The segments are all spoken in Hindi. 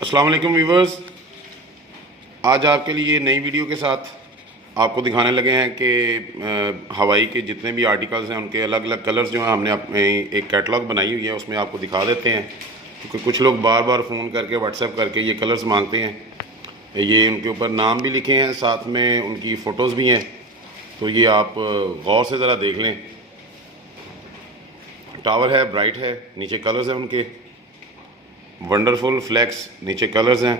अस्सलाम वालेकुम व्यूवर्स, आज आपके लिए नई वीडियो के साथ आपको दिखाने लगे हैं कि हवाई के जितने भी आर्टिकल्स हैं उनके अलग अलग कलर्स जो हैं हमने अपने एक कैटलॉग बनाई हुई है, उसमें आपको दिखा देते हैं। क्योंकि कुछ लोग बार बार फ़ोन करके व्हाट्सएप करके ये कलर्स मांगते हैं। ये उनके ऊपर नाम भी लिखे हैं, साथ में उनकी फ़ोटोज़ भी हैं, तो ये आप गौर से ज़रा देख लें। टावर है, ब्राइट है, नीचे कलर्स हैं उनके। वंडरफुल, फ्लेक्स नीचे कलर्स हैं।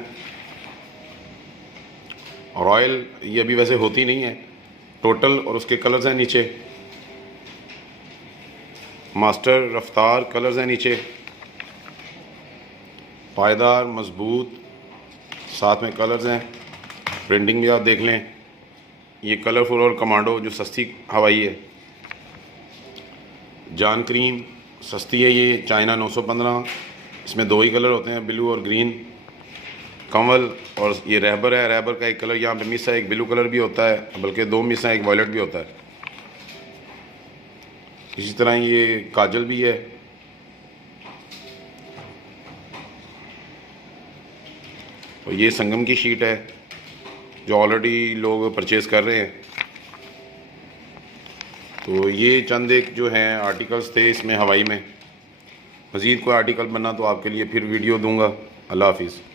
रॉयल ये अभी वैसे होती नहीं है, टोटल और उसके कलर्स हैं नीचे। मास्टर, रफ्तार कलर्स हैं नीचे। पायदार, मजबूत, साथ में कलर्स हैं। प्रिंटिंग भी आप देख लें। ये कलरफुल और कमांडो जो सस्ती हवाई है। जान क्रीम सस्ती है, ये चाइना 915। इसमें दो ही कलर होते हैं, ब्लू और ग्रीन। कंवल और ये रहबर है, रहबर का एक कलर यहाँ पे मिस है, एक ब्लू कलर भी होता है, बल्कि दो मिस है, एक वॉयलेट भी होता है। इसी तरह ये काजल भी है। और ये संगम की शीट है जो ऑलरेडी लोग परचेज़ कर रहे हैं। तो ये चंद एक जो हैं आर्टिकल्स थे इसमें हवाई में। मज़ीद कोई आर्टिकल बनना तो आपके लिए फिर वीडियो दूंगा। अल्लाह हाफिज़।